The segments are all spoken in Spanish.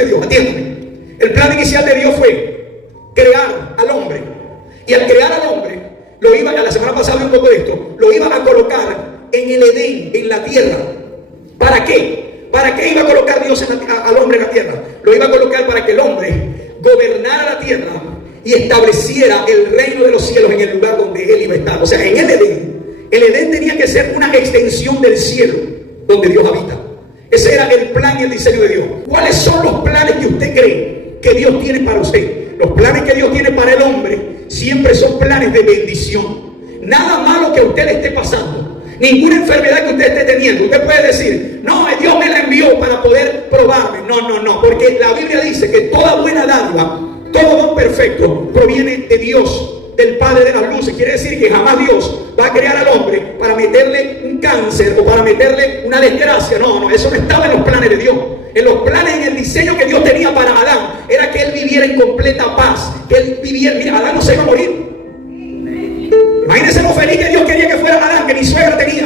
de Dios, atiéndame. El plan inicial de Dios fue crear al hombre. Y al crear al hombre, lo iba, la semana pasada vi un poco de esto, lo iba a colocar en el Edén, en la tierra. ¿Para qué? ¿Para qué iba a colocar Dios al hombre en la tierra? Lo iba a colocar para que el hombre gobernara la tierra y estableciera el reino de los cielos en el lugar donde él iba a estar. O sea, en el Edén tenía que ser una extensión del cielo donde Dios habita. Ese era el plan y el diseño de Dios. ¿Cuáles son los planes que usted cree que Dios tiene para usted? Los planes que Dios tiene para el hombre siempre son planes de bendición. Nada malo que a usted le esté pasando, ninguna enfermedad que usted esté teniendo, usted puede decir, no, Dios me la envió para poder probarme. No, porque la Biblia dice que toda buena dádiva, todo don perfecto proviene de Dios, del Padre de las luces. Quiere decir que jamás Dios va a crear al hombre para meterle un cáncer o para meterle una desgracia. No, eso no estaba en los planes de Dios. En los planes, en el diseño que Dios tenía para Adán, era que él viviera en completa paz, que él viviera, mira, Adán no se iba a morir. Imagínense lo feliz que Dios quería que fuera Adán, que ni suegra tenía.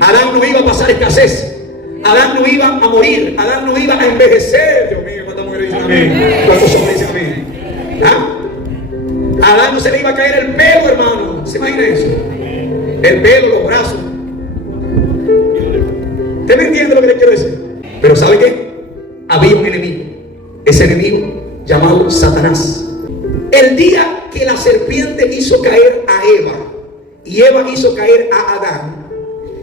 Adán no iba a pasar escasez, Adán no iba a morir, Adán no iba a envejecer. Dios mío, ¿cuántas mujeres dicen amén? ¿Cuántos hombres dicen amén? ¿Ah? A Adán no se le iba a caer el pelo, hermano. ¿Se imagina eso? El pelo, los brazos. ¿Usted me entiende lo que le quiero decir? Pero ¿sabe qué? Había un enemigo. Ese enemigo llamado Satanás. El día que la serpiente hizo caer a Eva y Eva hizo caer a Adán,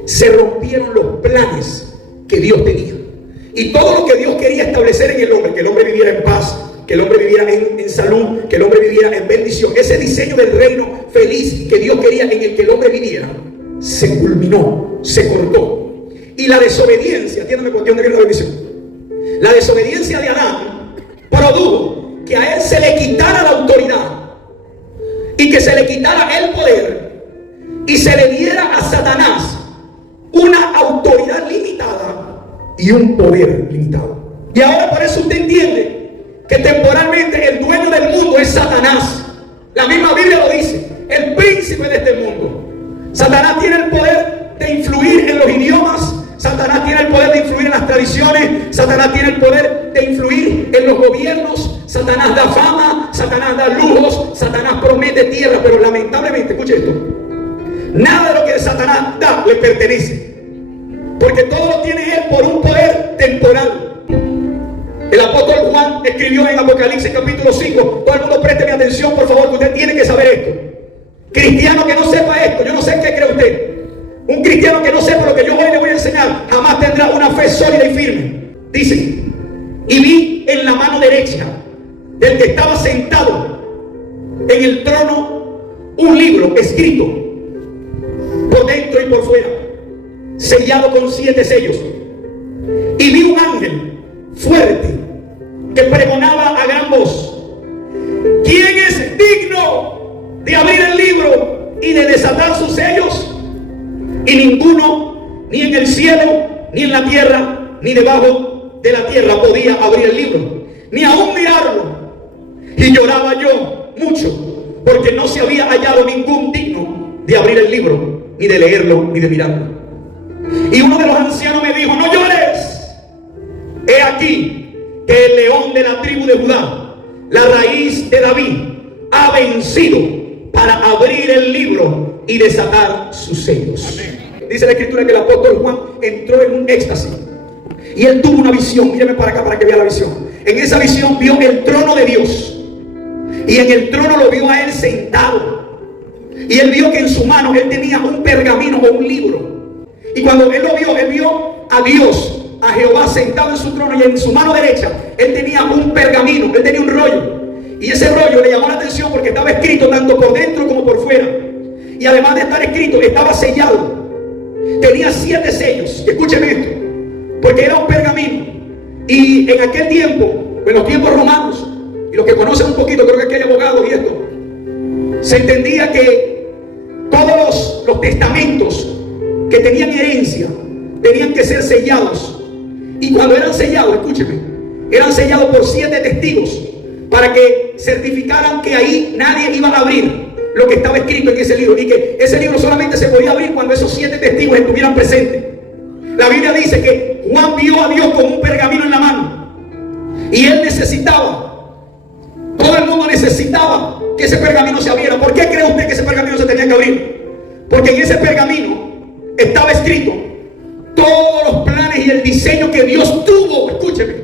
se rompieron los planes que Dios tenía. Y todo lo que Dios quería establecer en el hombre, que el hombre viviera en paz, que el hombre viviera en salud, que el hombre viviera en bendición, ese diseño del reino feliz que Dios quería en el que el hombre viviera, se culminó, se cortó. Y la desobediencia, atiéndame por dónde viene la bendición. La desobediencia de Adán produjo que a él se le quitara la autoridad y que se le quitara el poder y se le diera a Satanás una autoridad limitada y un poder limitado. Y ahora por eso usted entiende que temporalmente el dueño del mundo es Satanás. La misma Biblia lo dice, el príncipe de este mundo. Satanás tiene el poder de influir en los idiomas, Satanás tiene el poder de influir en las tradiciones, Satanás tiene el poder de influir en los gobiernos, Satanás da fama, Satanás da lujos, Satanás promete tierra, pero lamentablemente, escuche esto, nada de lo que Satanás da le pertenece, porque todo lo tiene él por un poder temporal. El apóstol Juan escribió en Apocalipsis capítulo 5, todo el mundo présteme atención por favor, que usted tiene que saber esto. Cristiano que no sepa esto, yo no sé qué cree usted. Un cristiano que no sepa lo que yo hoy le voy a enseñar, jamás tendrá una fe sólida y firme. Dice, y vi en la mano derecha del que estaba sentado en el trono un libro escrito por dentro y por fuera, sellado con 7 sellos. Y vi un ángel fuerte que pregonaba a gran voz, ¿quién es digno de abrir el libro y de desatar sus sellos? Y ninguno, ni en el cielo, ni en la tierra, ni debajo de la tierra podía abrir el libro, ni aún mirarlo. Y lloraba yo mucho, porque no se había hallado ningún digno de abrir el libro, ni de leerlo, ni de mirarlo. Y uno de los ancianos me dijo, no llores. He aquí que el león de la tribu de Judá, la raíz de David, ha vencido para abrir el libro y desatar sus sellos. Dice la escritura que el apóstol Juan entró en un éxtasis y él tuvo una visión. Mírame para acá para que vea la visión. En esa visión vio el trono de Dios y en el trono lo vio a él sentado, y él vio que en su mano él tenía un pergamino o un libro. Y cuando él lo vio, él vio a Dios, a Jehová sentado en su trono, y en su mano derecha él tenía un pergamino, él tenía un rollo. Y ese rollo le llamó la atención porque estaba escrito tanto por dentro como por fuera. Y además de estar escrito, estaba sellado. Tenía 7 sellos. Escúcheme esto, porque era un pergamino. Y en aquel tiempo, en los tiempos romanos, y los que conocen un poquito, creo que aquí hay abogados y esto, se entendía que todos los testamentos que tenían herencia tenían que ser sellados. Y cuando eran sellados, escúcheme, eran sellados por 7 testigos, para que certificaran que ahí nadie iba a abrir lo que estaba escrito en ese libro, y que ese libro solamente se podía abrir cuando esos 7 testigos estuvieran presentes. La Biblia dice que Juan vio a Dios con un pergamino en la mano, Y él necesitaba, todo el mundo necesitaba que ese pergamino se abriera. ¿Por qué cree usted que ese pergamino se tenía que abrir? Porque en ese pergamino estaba escrito todos los planes y el diseño que Dios tuvo, escúcheme,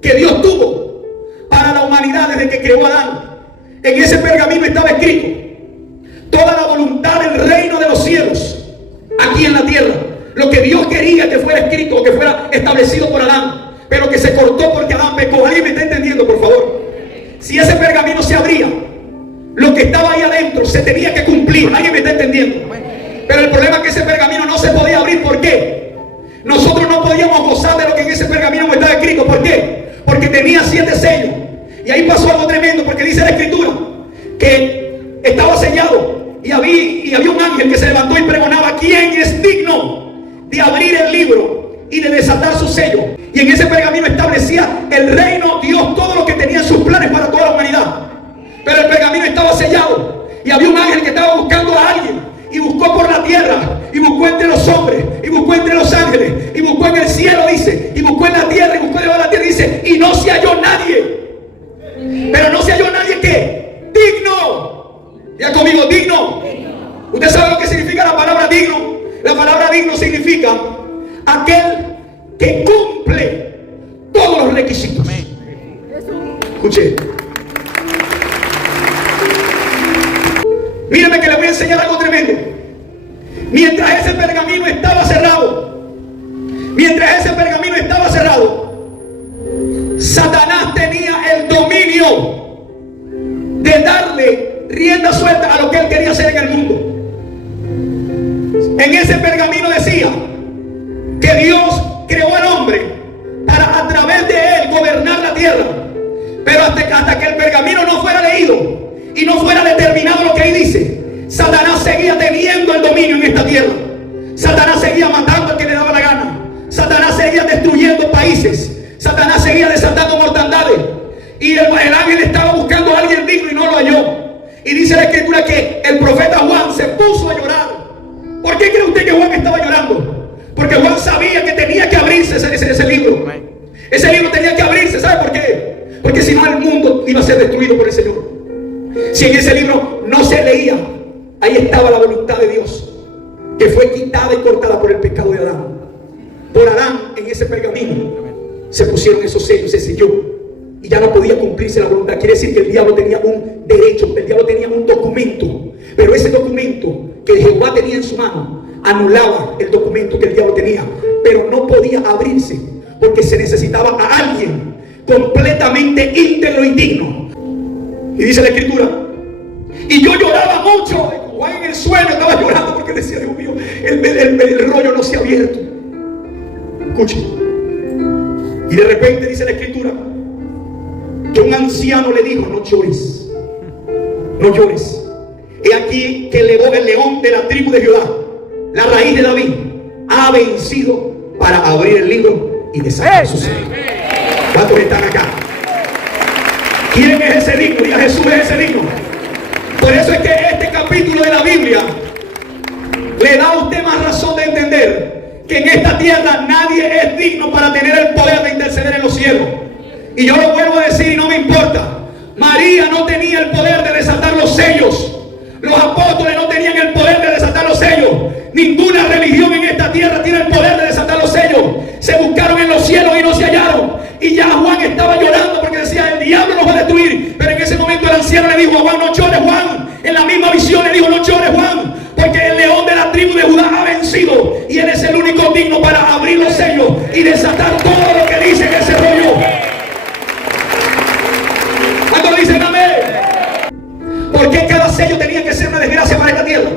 que Dios tuvo para la humanidad desde que creó a Adán. En ese pergamino estaba escrito toda la voluntad del reino de los cielos aquí en la tierra. Lo que Dios quería que fuera escrito o que fuera establecido por Adán, pero que se cortó porque Adán pecó. ¿Alguien me está entendiendo, por favor? Si ese pergamino se abría, lo que estaba ahí adentro se tenía que cumplir. ¿Alguien me está entendiendo? Pero el problema es que ese pergamino no se podía abrir. ¿Por qué? Nosotros no podíamos gozar de lo que en ese pergamino estaba escrito. ¿Por qué? Porque tenía 7 sellos. Y ahí pasó algo tremendo, porque dice la escritura que estaba sellado y había un ángel que se levantó y pregonaba: ¿quién es digno de abrir el libro y de desatar su sello? Y en ese pergamino establecía el reino, Dios, todo lo que tenía en sus planes para toda la humanidad. Pero el pergamino estaba sellado y había un ángel que estaba buscando a alguien, y buscó por la tierra, y buscó entre los hombres, y buscó entre los ángeles, y buscó en el cielo, dice, y buscó en la tierra, y buscó debajo de la tierra, dice, y no se halló nadie. Pero no se halló nadie que digno. Ya conmigo, digno. ¿Usted sabe lo que significa la palabra digno? La palabra digno significa aquel que cumple todos los requisitos. Escuche. Míreme que le voy a enseñar algo tremendo. Mientras ese pergamino estaba cerrado, Satanás tenía el dominio de darle rienda suelta a lo que él quería hacer en el mundo. En ese pergamino decía que Dios creó al hombre para a través de él gobernar la tierra. Pero hasta que el pergamino no fuera leído y no fuera determinado lo que ahí dice, Satanás seguía teniendo el dominio en esta tierra. Satanás seguía matando al que le daba la gana. Satanás seguía destruyendo países. Satanás seguía desatando mortandades. Y el ángel estaba buscando a alguien digno y no lo halló. Y dice la escritura que el profeta Juan se puso a llorar. ¿Por qué cree usted que Juan estaba llorando? Porque Juan sabía que tenía que abrirse ese libro. Ese libro tenía que abrirse. ¿Sabe por qué? Porque si no, el mundo iba a ser destruido por el Señor. Si en ese libro no se leía, ahí estaba la voluntad de Dios, que fue quitada y cortada por el pecado de Adán. Por Adán, en ese pergamino se pusieron esos sellos, se selló, y ya no podía cumplirse la voluntad. Quiere decir que el diablo tenía un derecho, el diablo tenía un documento, pero ese documento que Jehová tenía en su mano anulaba el documento que el diablo tenía, pero no podía abrirse porque se necesitaba a alguien completamente íntegro y digno. Y dice la escritura, y yo lloraba mucho. Juan en el suelo estaba llorando porque decía: Dios mío, el rollo no se ha abierto. Escuche. Y de repente dice la escritura que un anciano le dijo: no llores, no llores. He aquí que el león de la tribu de Judá, la raíz de David, ha vencido para abrir el libro y desatar su sello. ¿Cuántos están acá? ¿Quién es ese digno? Diga: Jesús es ese digno. Por eso es que este capítulo de la Biblia le da a usted más razón de entender que en esta tierra nadie es digno para tener el poder de interceder en los cielos. Y yo lo vuelvo a decir y no me importa. María no tenía el poder de desatar los sellos. Los apóstoles no tenían el poder de desatar los sellos. Ninguna religión en esta tierra tiene el poder de desatar los sellos. Se buscaron en los cielos y no se hallaron. Y ya Juan estaba llorando porque decía: el diablo nos va a destruir. Pero en ese momento el anciano le dijo a Juan: no llores, Juan. En la misma visión le dijo: no llores, Juan, porque el león de la tribu de Judá ha vencido y él es el único digno para abrir los sellos y desatar todo lo que dice en ese rollo. ¿Cuántos dicen amén? ¿Por qué cada sello tenía que ser una desgracia para esta tierra?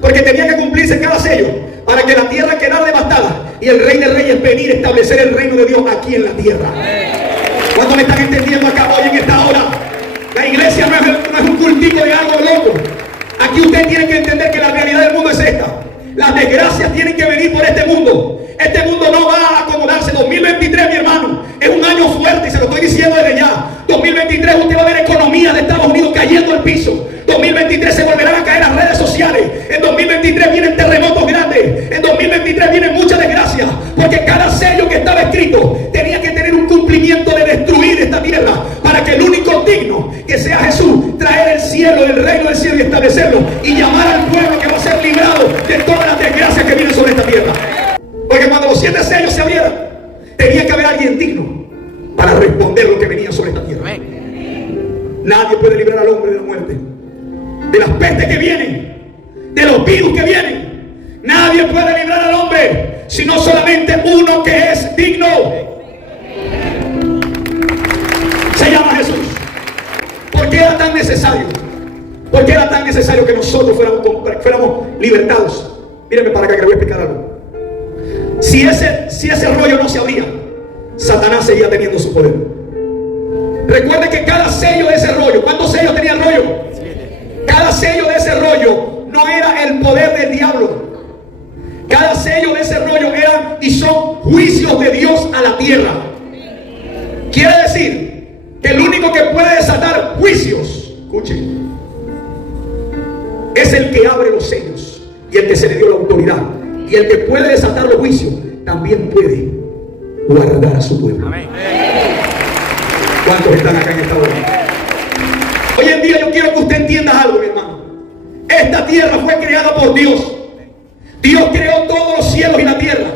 Porque tenía que cumplirse cada sello para que la tierra quedara devastada y el Rey de Reyes venir a establecer el reino de Dios aquí en la tierra. ¿Cuántos me están entendiendo acá hoy en esta hora? La iglesia no es un cultivo de algo loco. Aquí usted tiene que entender que la realidad del mundo es esta. Las desgracias tienen que venir por este mundo. Este mundo no va a acomodarse. 2023, mi hermano, es un año fuerte y se lo estoy diciendo desde ya. 2023 usted va a ver economía de Estados Unidos cayendo al piso. 2023 se volverán a caer las redes sociales. En 2023 vienen terremotos grandes. En 2023 vienen muchas desgracias. Porque cada sello que estaba escrito tenía que tener un cumplimiento de destruir esta tierra. reino del cielo y establecerlo, y llamar al pueblo que va a ser librado de todas las desgracias que vienen sobre esta tierra. Porque cuando los 7 sellos se abrieran, tenía que haber alguien digno para responder lo que venía sobre esta tierra. Nadie puede librar al hombre de la muerte, de las pestes que vienen, de los virus que vienen. Nadie puede librar al hombre, sino solamente uno que es digno. Se llama Jesús. ¿Por qué era tan necesario? ¿Por qué era tan necesario que nosotros fuéramos libertados? Mírenme para acá que le voy a explicar algo. Si ese rollo no se abría, Satanás seguía teniendo su poder. Recuerden que cada sello de ese rollo, ¿cuántos sellos tenía el rollo? Cada sello de ese rollo no era el poder del diablo. Cada sello de ese rollo eran y son juicios de Dios a la tierra. Quiere decir que el único que puede desatar juicios, escuchen, es el que abre los sellos y el que se le dio la autoridad. Y el que puede desatar los juicios también puede guardar a su pueblo. Amén. ¿Cuántos están acá en esta hora? Hoy en día yo quiero que usted entienda algo, mi hermano. Esta tierra fue creada por Dios. Dios creó todos los cielos y la tierra.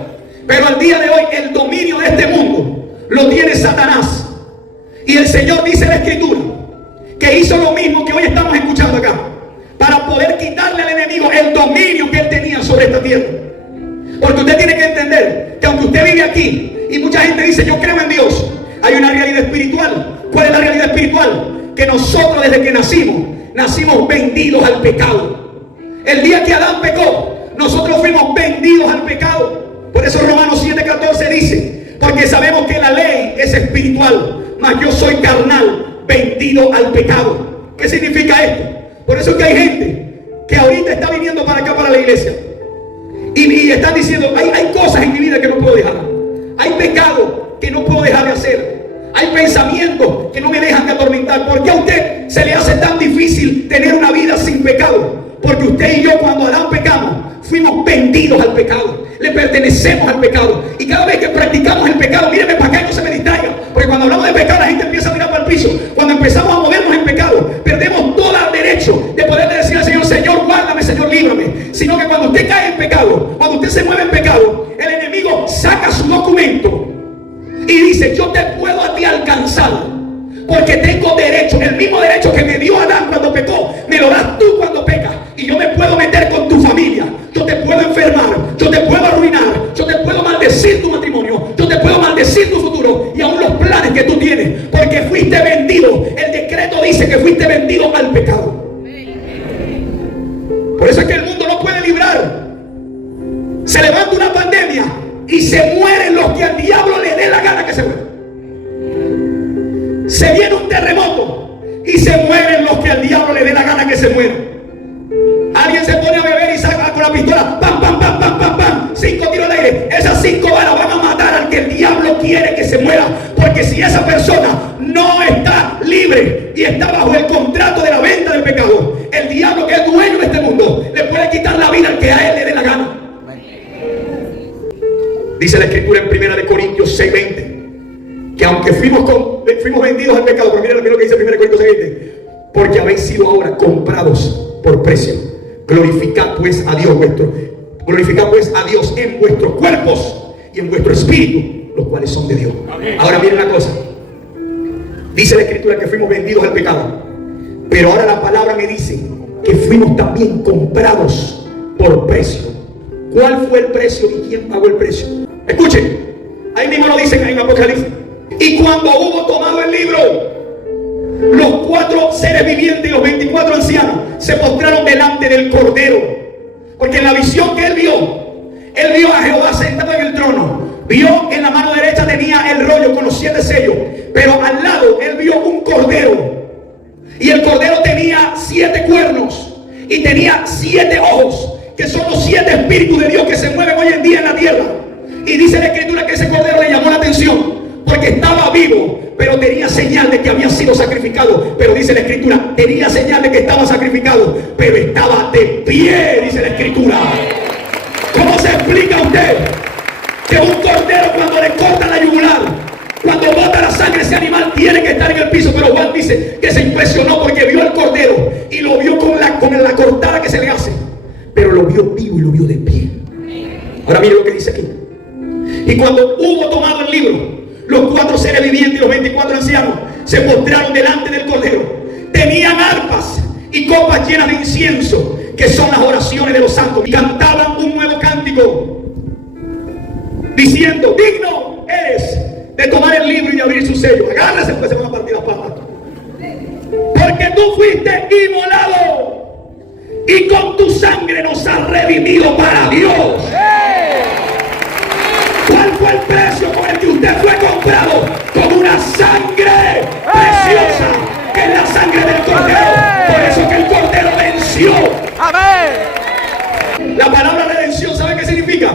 Pero al día de hoy el dominio de este mundo lo tiene Satanás. Y el Señor dice en la Escritura que hizo lo mismo que hoy estamos escuchando acá, para poder quitarle al enemigo el dominio que él tenía sobre esta tierra. Porque usted tiene que entender que aunque usted vive aquí y mucha gente dice yo creo en Dios, hay una realidad espiritual. ¿Cuál es la realidad espiritual? Que nosotros desde que nacimos vendidos al pecado. El día que Adán pecó, nosotros fuimos vendidos al pecado. Por eso Romanos 7:14 dice, porque sabemos que la ley es espiritual, mas yo soy carnal, vendido al pecado. ¿Qué significa esto? Por eso es que hay gente que ahorita está viniendo para acá, para la iglesia, y están diciendo, hay cosas en mi vida que no puedo dejar. Hay pecado que no puedo dejar de hacer. Hay pensamientos que no me dejan de atormentar. ¿Por qué a usted se le hace tan difícil tener una vida sin pecado? Porque usted y yo, cuando Adán pecamos, fuimos vendidos al pecado. Le pertenecemos al pecado. Y cada vez que practicamos el pecado, míreme para acá y no se me distraiga. Porque cuando hablamos de pecado, la gente empieza a mirar para el piso. Cuando empezamos a movernos en pecado, perdemos todo el derecho de poderle decir al Señor, Señor, guárdame, Señor, líbrame. Sino que cuando usted cae en pecado, cuando usted se mueve en pecado, el enemigo saca su documento y dice, yo te puedo a ti alcanzar, porque tengo derecho, el mismo derecho que me dio Adán cuando pecó, me lo das tú cuando pecas. Y yo me puedo meter con tu familia, yo te puedo enfermar, yo te puedo arruinar, yo te puedo maldecir tu matrimonio, yo te puedo maldecir tu futuro y aún los planes que tú tienes, porque fuiste vendido. El decreto dice que fuiste vendido al pecado. Por eso es que el mundo no puede librar. Se levanta una pandemia y se mueren los que al diablo le dé la gana que se mueran. Se viene un terremoto y se mueren los que al diablo le dé la gana que se mueran. Alguien se pone a beber y saca con la pistola, pam, pam, pam, pam, pam, pam, 5 tiros al aire. Esas 5 balas van a matar al que el diablo quiere que se muera. Porque si esa persona no está libre y está bajo el contrato de la venta del pecado, el diablo, que es dueño de este mundo, le puede quitar la vida al que a él le dé la gana. Dice la Escritura en 1 Corintios 6:20 que aunque fuimos vendidos al pecado, pero mira lo que dice 1 Corintios 6:20, porque habéis sido ahora comprados por precio. Glorificad pues a Dios en vuestros cuerpos y en vuestro espíritu, los cuales son de Dios. Ahora miren una cosa, dice la Escritura que fuimos vendidos al pecado, pero ahora la palabra me dice que fuimos también comprados por precio. ¿Cuál fue el precio y quién pagó el precio? Escuchen, ahí mismo lo dicen en Apocalipsis. Y cuando hubo tomado el libro, los 4 seres vivientes y los 24 ancianos se postraron delante del Cordero. Porque en la visión que él vio a Jehová sentado en el trono. Vio en la mano derecha tenía el rollo con los 7 sellos, pero al lado él vio un cordero. Y el cordero tenía 7 cuernos y tenía 7 ojos, que son los 7 espíritus de Dios que se mueven hoy en día en la tierra. Y dice la Escritura que ese cordero le llamó la atención porque estaba vivo, pero tenía señal de que había sido sacrificado. Pero dice la Escritura, tenía señal de que estaba sacrificado, pero estaba de pie, dice la Escritura. ¿Cómo se explica a usted que un cordero, cuando le corta la yugular, cuando bota la sangre, ese animal tiene que estar en el piso? Pero Juan dice que se impresionó porque vio al cordero y lo vio con Ahora mire lo que dice aquí. Y cuando hubo tomado el libro, los 4 seres vivientes y los 24 ancianos se postraron delante del Cordero. Tenían arpas y copas llenas de incienso, que son las oraciones de los santos, y cantaban un nuevo cántico, diciendo: digno eres de tomar el libro y de abrir su sello. Agárrese porque se van a partir las patas. Porque tú fuiste inmolado y con tu sangre nos has redimido para Dios. ¿Cuál fue el precio con el que usted fue comprado? Con una sangre preciosa, que es la sangre del Cordero. Por eso que el Cordero venció. Amén. La palabra redención, ¿sabe qué significa?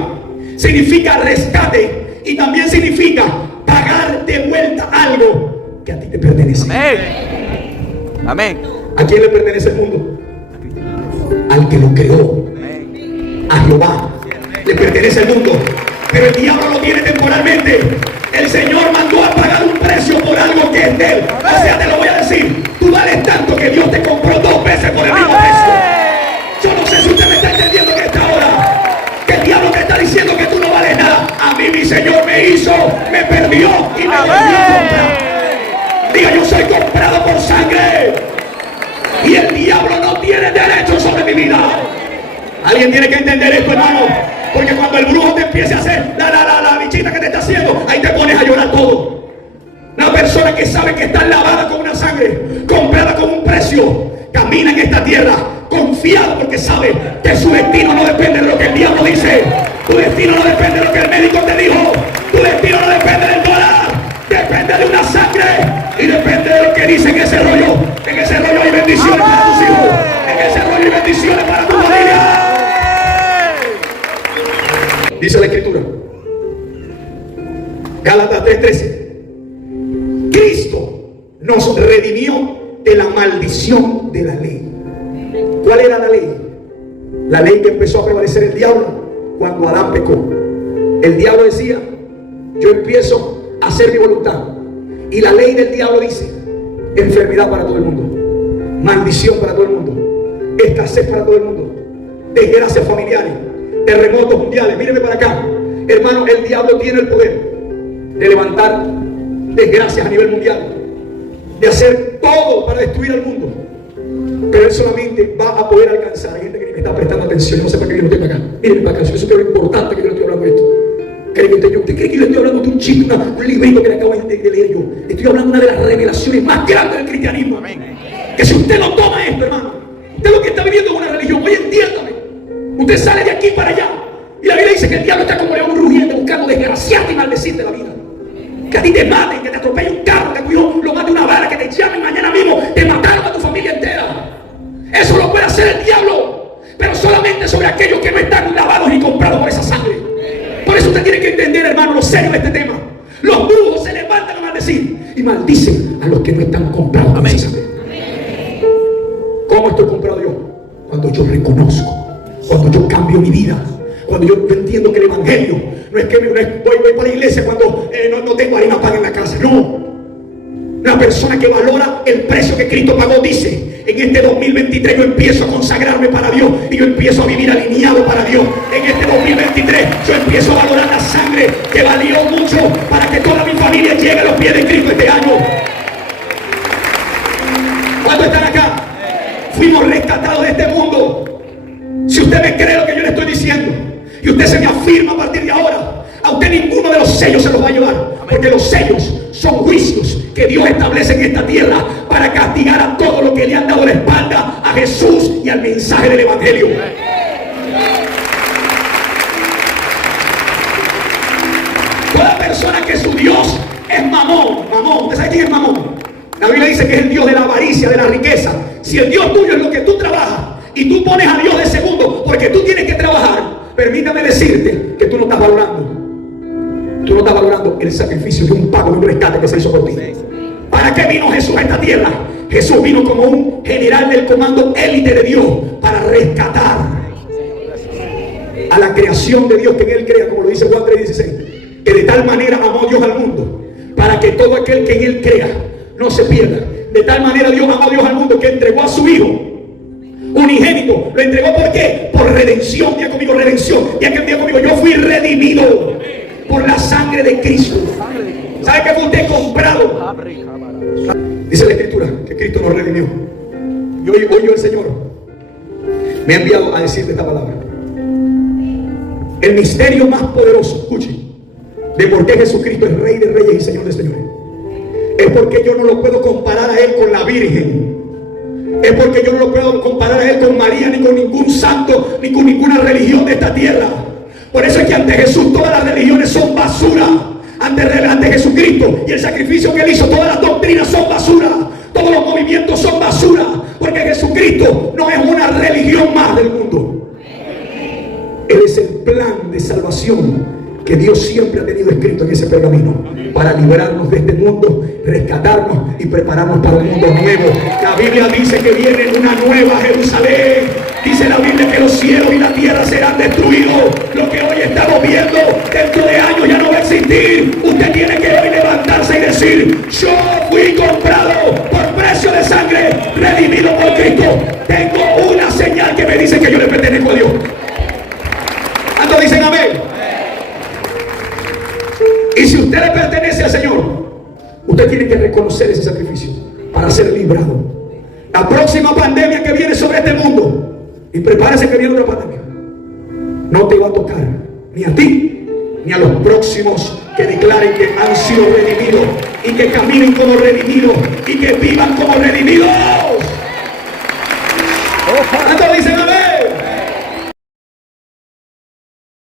Significa rescate, y también significa pagar de vuelta algo que a ti te pertenece. Amén. Amén. ¿A quién le pertenece el mundo? Al que lo creó. A Jehová le pertenece el mundo. Pero el diablo lo tiene temporalmente. El Señor mandó a pagar un precio por algo que es de él. O sea, te lo voy a decir: tú vales tanto que Dios te compró 2 veces por el mismo precio. Yo no sé si usted me está entendiendo en esta hora, que el diablo te está diciendo que tú no vales nada. A mí mi Señor me hizo, me perdió y me volvió a comprar. Diga: yo soy comprado por sangre, y el diablo no tiene derecho sobre mi vida. Alguien tiene que entender esto, hermano. Porque cuando el brujo te empiece a hacer la bichita que te está haciendo, ahí te pones a llorar todo. Una persona que sabe que está lavada con una sangre, comprada con un precio, camina en esta tierra confiado, porque sabe que su destino no depende de lo que el diablo dice. Tu destino no depende de lo que el médico te dijo. Tu destino no depende del dólar. Depende de una sangre, y depende de lo que dice en ese rollo. En ese rollo hay bendiciones para tus hijos. En ese rollo hay bendiciones para tu familia. Dice la Escritura, Gálatas 3:13: Cristo nos redimió de la maldición de la ley. ¿Cuál era la ley? La ley que empezó a prevalecer el diablo cuando Adán pecó. El diablo decía: yo empiezo a hacer mi voluntad. Y la ley del diablo dice: enfermedad para todo el mundo, maldición para todo el mundo, escasez para todo el mundo, desgracias familiares, terremotos mundiales. Míreme para acá, hermano. El diablo tiene el poder de levantar desgracias a nivel mundial, de hacer todo para destruir al mundo, pero él solamente va a poder alcanzar. Hay gente que me está prestando atención. No sé para qué yo no estoy para acá. Mírenme para acá. Yo sé que es lo importante que yo le estoy hablando de esto. ¿Usted cree que yo estoy hablando de un chico, un librito que le acabo de leer yo? Estoy hablando de una de las revelaciones más grandes del cristianismo. Que si usted no toma esto, hermano, usted lo que está viviendo es una religión. Oye, entiéndame. Usted sale de aquí para allá, y la Biblia dice que el diablo está como león rugiente buscando desgraciarte y maldecirte la vida. Que a ti te maten, que te atropelle un carro, que a tu hijo lo mate una bala, que te llamen mañana mismo, te mataron a tu familia entera. Eso lo puede hacer el diablo, pero solamente sobre aquellos que no están lavados ni comprados por esa sangre. Por eso usted tiene que entender, hermano, lo serio de este tema. Los brujos se levantan a maldecir y maldicen a los que no están comprados por esa sangre. ¿Cómo estoy comprado yo? Cuando yo reconozco, cuando yo cambio mi vida, cuando yo entiendo que el evangelio no es que voy para la iglesia cuando no tengo harina pan en la casa. No. Una persona que valora el precio que Cristo pagó dice: en este 2023 yo empiezo a consagrarme para Dios, y yo empiezo a vivir alineado para Dios. En este 2023 yo empiezo a valorar la sangre que valió mucho para que toda mi familia llegue a los pies de Cristo este año. ¿Cuántos están acá? Fuimos rescatados de este mundo. Si usted me cree lo que yo le estoy diciendo, y usted se me afirma a partir de ahora, a usted ninguno de los sellos se los va a llevar. Porque los sellos son juicios que Dios establece en esta tierra para castigar a todos los que le han dado la espalda a Jesús y al mensaje del evangelio. Toda persona que su Dios es Mamón. ¿Usted sabe quién es Mamón? La Biblia dice que es el Dios de la avaricia, de la riqueza. Si el Dios tuyo es lo que tú trabajas, y tú pones a Dios de segundo porque tú tienes que trabajar, permítame decirte que tú no estás valorando. Tú no estás valorando el sacrificio de un pago, de un rescate que se hizo por ti. ¿Para qué vino Jesús a esta tierra? Jesús vino como un general del comando élite de Dios para rescatar a la creación de Dios que en él crea, como lo dice Juan 3:16. Que de tal manera amó Dios al mundo, para que todo aquel que en él crea no se pierda. De tal manera Dios amó a Dios al mundo, que entregó a su Hijo unigénito. Lo entregó ¿por qué? Por redención. Día conmigo, redención. Día conmigo, yo fui redimido por la sangre de Cristo. ¿Sabe que fue usted comprado? Dice la Escritura que Cristo nos redimió. Y hoy el Señor me ha enviado a decirte esta palabra. El misterio más poderoso, escuche, de por qué Jesucristo es Rey de Reyes y Señor de Señores, es porque yo no lo puedo comparar a Él con la Virgen. Es porque yo no lo puedo comparar a Él con María, ni con ningún santo, ni con ninguna religión de esta tierra. Por eso es que ante Jesús todas las religiones son basura. Ante Jesucristo y el sacrificio que Él hizo, todas las doctrinas son basura. Todos los movimientos son basura. Porque Jesucristo no es una religión más del mundo. Él es el plan de salvación que Dios siempre ha tenido escrito en ese pergamino, para liberarnos de este mundo, rescatarnos y prepararnos para un mundo nuevo. La Biblia dice que viene una nueva Jerusalén. Dice la Biblia que los cielos y la tierra serán destruidos. Lo que hoy estamos viendo, dentro de años ya no va a existir. Usted tiene que hoy levantarse y decir: yo fui comprado por precio de sangre, redimido por Cristo. Tengo una señal que me dice que yo le pertenezco a Dios. ¿Cuántos dicen amén? Y si usted le pertenece al Señor, usted tiene que reconocer ese sacrificio para ser librado. La próxima pandemia que viene sobre este mundo, y prepárese que viene otra pandemia, no te va a tocar ni a ti ni a los próximos que declaren que han sido redimidos y que caminen como redimidos y que vivan como redimidos.